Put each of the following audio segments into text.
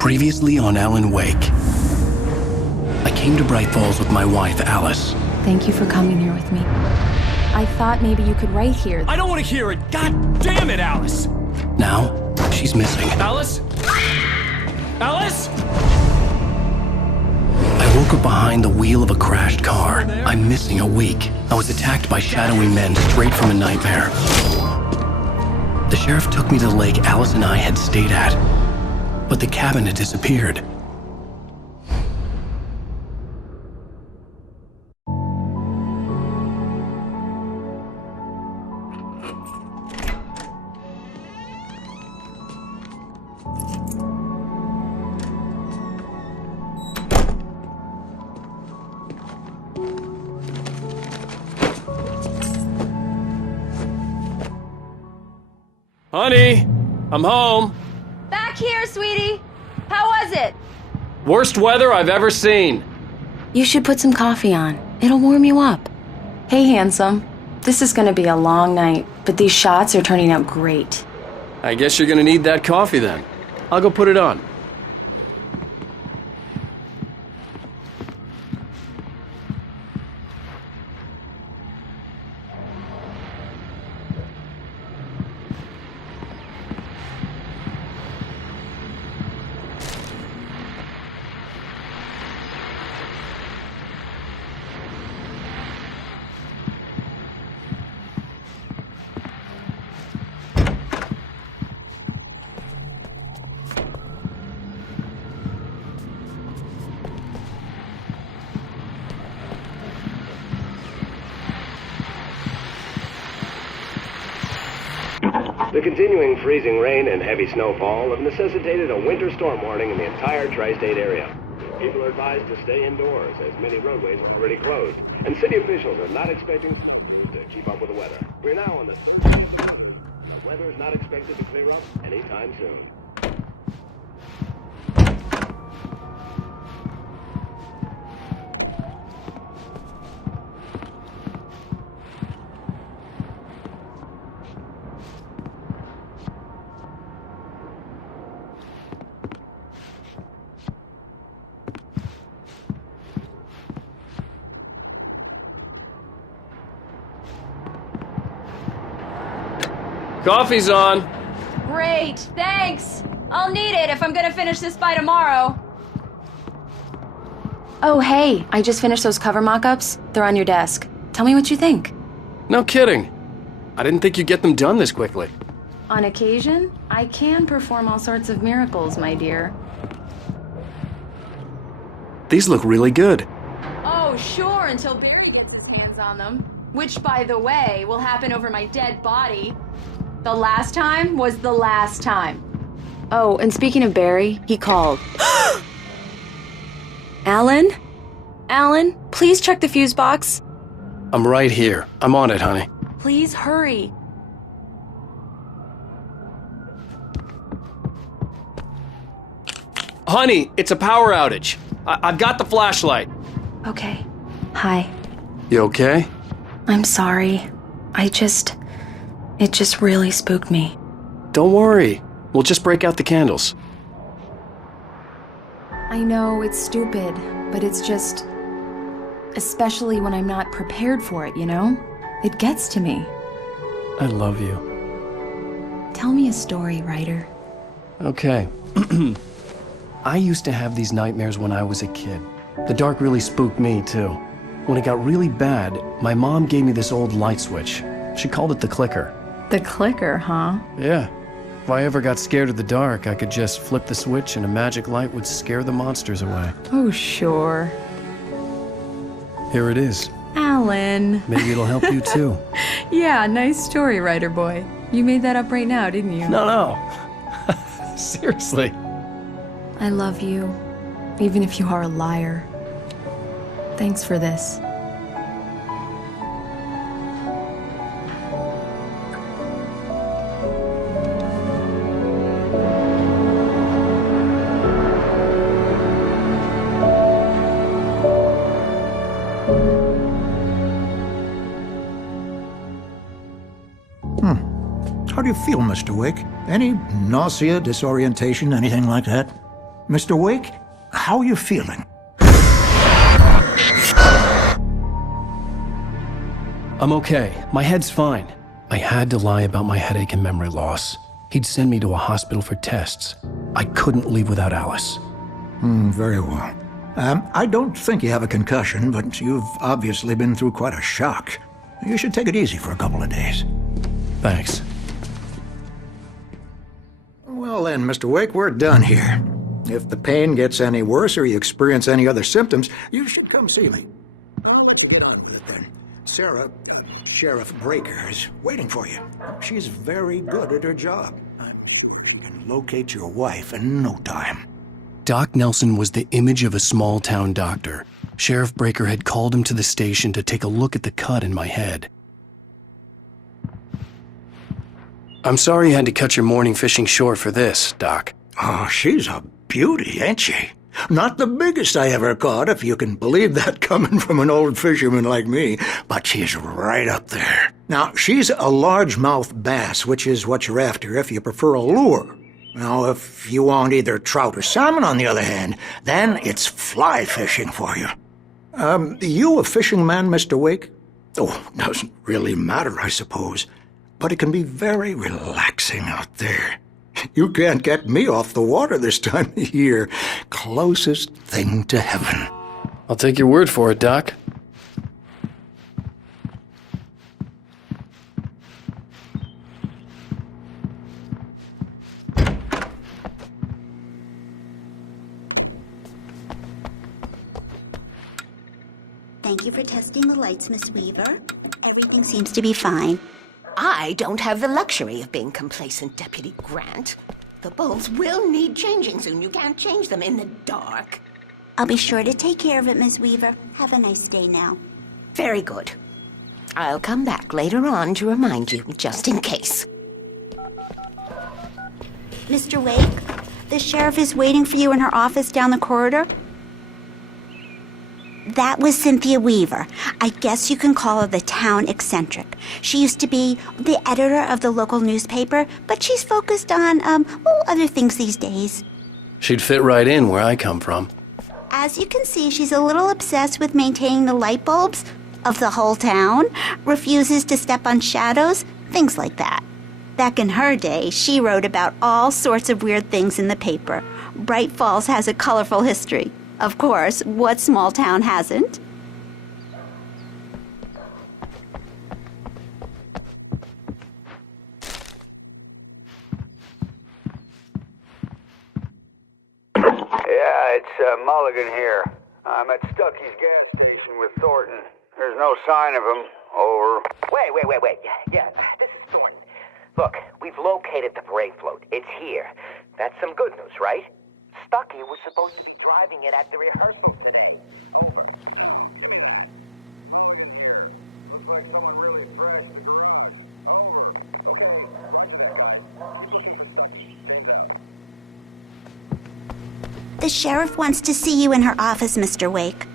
Previously on Alan Wake. I came to Bright Falls with my wife, Alice. Thank you for coming here with me. I thought maybe you could write here. I don't want to hear it! God damn it, Alice! Now, she's missing. Alice? Alice? I woke up behind the wheel of a crashed car. I'm missing a week. I was attacked by shadowy men straight from a nightmare. The sheriff took me to the lake Alice and I had stayed at, but the cabin had disappeared. Honey, I'm home. Back here, sweetie. How was it? Worst weather I've ever seen. You should put some coffee on. It'll warm you up. Hey, handsome. This is gonna be a long night, but these shots are turning out great. I guess you're gonna need that coffee then. I'll go put it on. The continuing freezing rain and heavy snowfall have necessitated a winter storm warning in the entire tri-state area. People are advised to stay indoors as many roadways are already closed, and city officials are not expecting snow crews to keep up with the weather. We're now on the third day. The weather is not expected to clear up anytime soon. Coffee's on. Great, thanks. I'll need it if I'm gonna finish this by tomorrow. Oh, hey, I just finished those cover mock-ups. They're on your desk. Tell me what you think. No kidding. I didn't think you'd get them done this quickly. On occasion, I can perform all sorts of miracles, my dear. These look really good. Oh, sure, until Barry gets his hands on them. Which, by the way, will happen over my dead body. The last time was the last time. Oh, and speaking of Barry, he called. Alan? Alan, please check the fuse box. I'm right here. I'm on it, honey. Please hurry. Honey, it's a power outage. I've got the flashlight. Okay. Hi. You okay? I'm sorry. It just really spooked me. Don't worry. We'll just break out the candles. I know it's stupid, but it's just... Especially when I'm not prepared for it, you know? It gets to me. I love you. Tell me a story, writer. Okay. I used to have these nightmares when I was a kid. The dark really spooked me, too. When it got really bad, my mom gave me this old light switch. She called it the clicker. The clicker, huh? Yeah. If I ever got scared of the dark, I could just flip the switch and a magic light would scare the monsters away. Oh, sure. Here it is. Alan. Maybe it'll help you, too. Yeah, nice story, writer boy. You made that up right now, didn't you? No. Seriously. I love you, even if you are a liar. Thanks for this. How do you feel, Mr. Wake? Any nausea, disorientation, anything like that? Mr. Wake, how are you feeling? I'm okay. My head's fine. I had to lie about my headache and memory loss. He'd send me to a hospital for tests. I couldn't leave without Alice. Very well. I don't think you have a concussion, but you've obviously been through quite a shock. You should take it easy for a couple of days. Thanks. Well then, Mr. Wake, we're done here. If the pain gets any worse or you experience any other symptoms, you should come see me. I'll let you get on with it then. Sarah, Sheriff Breaker, is waiting for you. She's very good at her job. She can locate your wife in no time. Doc Nelson was the image of a small-town doctor. Sheriff Breaker had called him to the station to take a look at the cut in my head. I'm sorry you had to cut your morning fishing short for this, Doc. Oh, she's a beauty, ain't she? Not the biggest I ever caught, if you can believe that coming from an old fisherman like me, but she's right up there. Now, she's a largemouth bass, which is what you're after if you prefer a lure. Now, if you want either trout or salmon, on the other hand, then it's fly fishing for you. You a fishing man, Mr. Wake? Oh, doesn't really matter, I suppose. But it can be very relaxing out there. You can't get me off the water this time of year. Closest thing to heaven. I'll take your word for it, Doc. Thank you for testing the lights, Miss Weaver. Everything seems to be fine. I don't have the luxury of being complacent, Deputy Grant. The bulbs will need changing soon. You can't change them in the dark. I'll be sure to take care of it, Miss Weaver. Have a nice day now. Very good. I'll come back later on to remind you, just in case. Mr. Wake, the sheriff is waiting for you in her office down the corridor. That was Cynthia Weaver. I guess you can call her the town eccentric. She used to be the editor of the local newspaper, but she's focused on, other things these days. She'd fit right in where I come from. As you can see, she's a little obsessed with maintaining the light bulbs of the whole town, refuses to step on shadows, things like that. Back in her day, she wrote about all sorts of weird things in the paper. Bright Falls has a colorful history. Of course, what small town hasn't? Yeah, it's Mulligan here. I'm at Stuckey's gas station with Thornton. There's no sign of him. Over. Wait. Yeah, this is Thornton. Look, we've located the parade float. It's here. That's some good news, right? Stuckey was supposed to be driving it at the rehearsal today. Looks like someone really trashed the garage. The sheriff wants to see you in her office, Mr. Wake.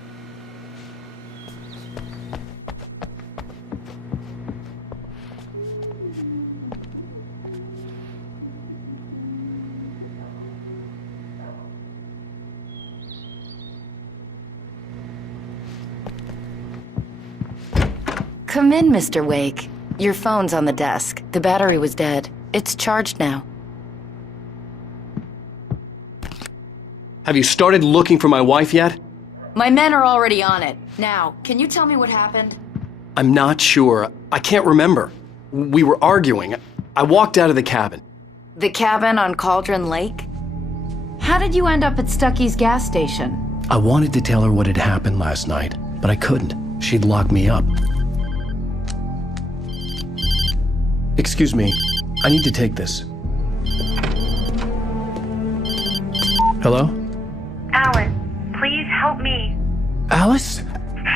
Come in, Mr. Wake. Your phone's on the desk. The battery was dead. It's charged now. Have you started looking for my wife yet? My men are already on it. Now, can you tell me what happened? I'm not sure. I can't remember. We were arguing. I walked out of the cabin. The cabin on Cauldron Lake? How did you end up at Stuckey's gas station? I wanted to tell her what had happened last night, but I couldn't. She'd lock me up. Excuse me. I need to take this. Hello? Alan, please help me. Alice?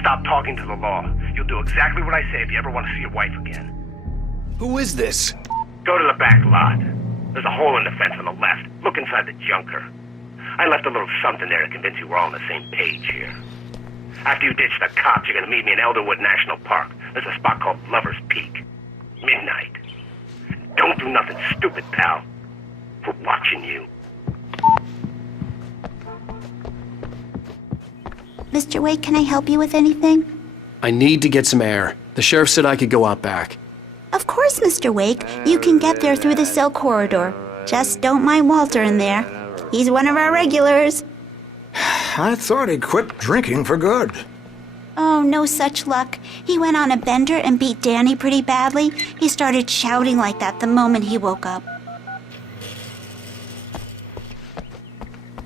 Stop talking to the law. You'll do exactly what I say if you ever want to see your wife again. Who is this? Go to the back lot. There's a hole in the fence on the left. Look inside the junker. I left a little something there to convince you we're all on the same page here. After you ditch the cops, you're gonna meet me in Elderwood National Park. There's a spot called Lover's Peak. Midnight. Don't do nothing stupid, pal. We're watching you. Mr. Wake, can I help you with anything? I need to get some air. The sheriff said I could go out back. Of course, Mr. Wake. You can get there through the cell corridor. Just don't mind Walter in there. He's one of our regulars. I thought he'd quit drinking for good. Oh, no such luck. He went on a bender and beat Danny pretty badly. He started shouting like that the moment he woke up.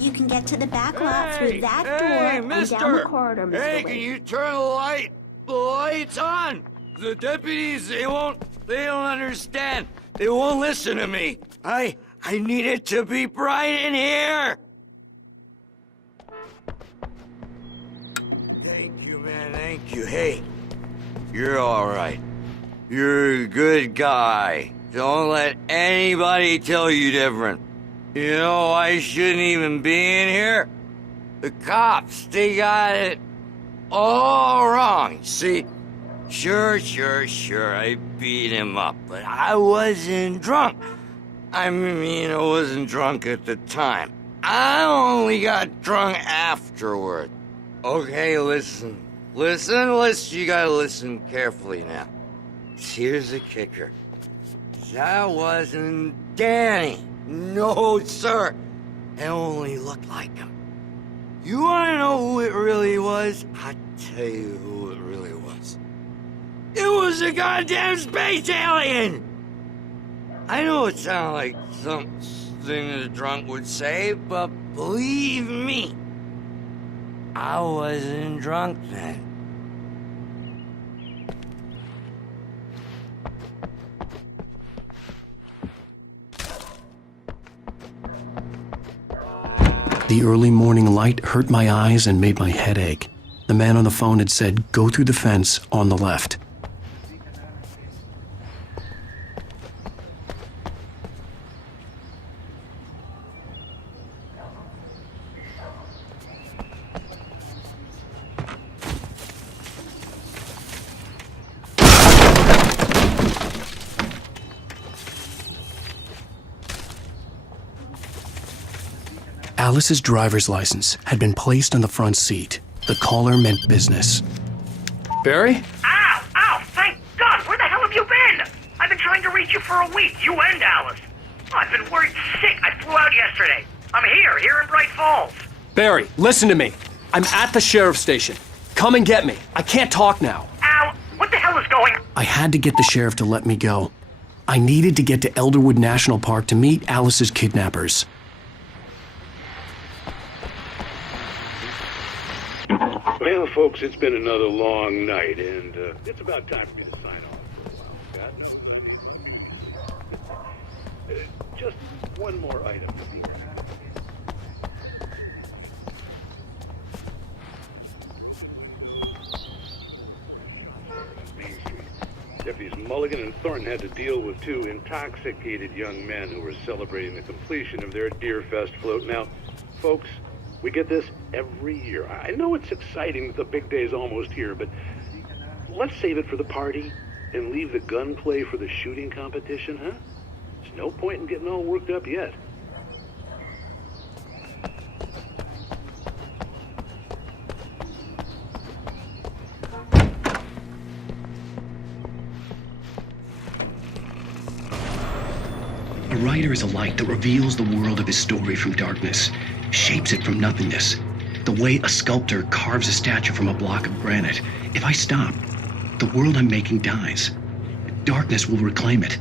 You can get to the back lot through that door and down the corridor, Mr. Hey, Wake. can you turn the lights on? The deputies, they don't understand. They won't listen to me. I need it to be bright in here. Thank you, man, thank you. Hey, you're all right. You're a good guy. Don't let anybody tell you different. You know, I shouldn't even be in here. The cops, they got it all wrong. See, sure, I beat him up, but I wasn't drunk. I mean, I wasn't drunk at the time. I only got drunk afterward. Okay, listen, you gotta listen carefully now. Here's the kicker. That wasn't Danny. No, sir. It only looked like him. You wanna know who it really was? I'll tell you who it really was. It was a goddamn space alien! I know it sounds like something a drunk would say, but believe me, I wasn't drunk then. The early morning light hurt my eyes and made my head ache. The man on the phone had said, go through the fence on the left. Alice's driver's license had been placed on the front seat. The caller meant business. Barry? Ow! Thank God! Where the hell have you been? I've been trying to reach you for a week, you and Alice. Oh, I've been worried sick. I flew out yesterday. I'm here in Bright Falls. Barry, listen to me. I'm at the sheriff's station. Come and get me. I can't talk now. Ow! What the hell is going on? I had to get the sheriff to let me go. I needed to get to Elderwood National Park to meet Alice's kidnappers. Well, folks, it's been another long night, and it's about time for me to sign off for a while. Scott, no? Just one more item to me. Main Street. Deputies Mulligan and Thornton had to deal with two intoxicated young men who were celebrating the completion of their Deerfest float. Now, folks, we get this every year. I know it's exciting that the big day's almost here, but let's save it for the party and leave the gunplay for the shooting competition, huh? There's no point in getting all worked up yet. A writer is a light that reveals the world of his story from darkness, shapes it from nothingness. The way a sculptor carves a statue from a block of granite. If I stop, the world I'm making dies. Darkness will reclaim it.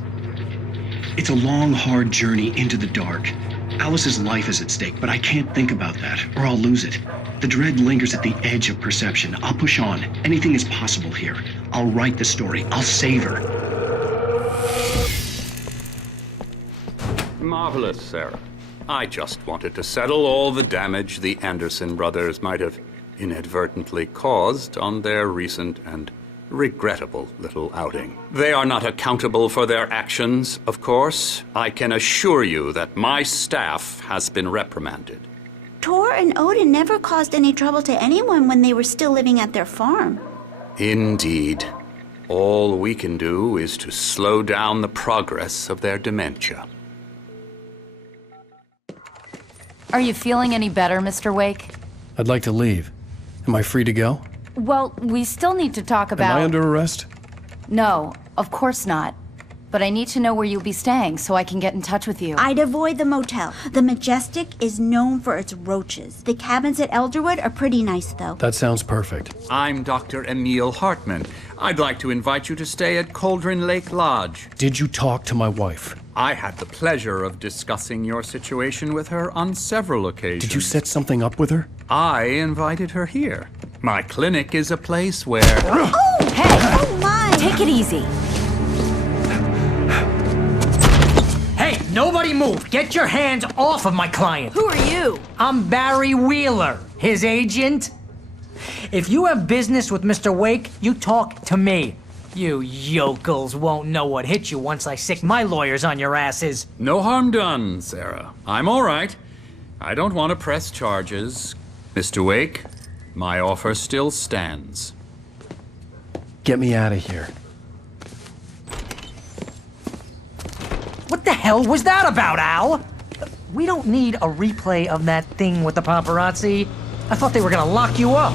It's a long, hard journey into the dark. Alice's life is at stake, but I can't think about that, or I'll lose it. The dread lingers at the edge of perception. I'll push on. Anything is possible here. I'll write the story. I'll save her. Marvelous, Sarah. I just wanted to settle all the damage the Anderson brothers might have inadvertently caused on their recent and regrettable little outing. They are not accountable for their actions, of course. I can assure you that my staff has been reprimanded. Tor and Odin never caused any trouble to anyone when they were still living at their farm. Indeed. All we can do is to slow down the progress of their dementia. Are you feeling any better, Mr. Wake? I'd like to leave. Am I free to go? Well, we still need to talk about... Am I under arrest? No, of course not. But I need to know where you'll be staying so I can get in touch with you. I'd avoid the motel. The Majestic is known for its roaches. The cabins at Elderwood are pretty nice, though. That sounds perfect. I'm Dr. Emil Hartman. I'd like to invite you to stay at Cauldron Lake Lodge. Did you talk to my wife? I had the pleasure of discussing your situation with her on several occasions. Did you set something up with her? I invited her here. My clinic is a place where... Oh! Hey! Oh, my! Take it easy. Hey, nobody move! Get your hands off of my client! Who are you? I'm Barry Wheeler, his agent. If you have business with Mr. Wake, you talk to me. You yokels won't know what hit you once I sick my lawyers on your asses. No harm done, Sarah. I'm all right. I don't want to press charges. Mr. Wake, my offer still stands. Get me out of here. What the hell was that about, Al? We don't need a replay of that thing with the paparazzi. I thought they were gonna lock you up.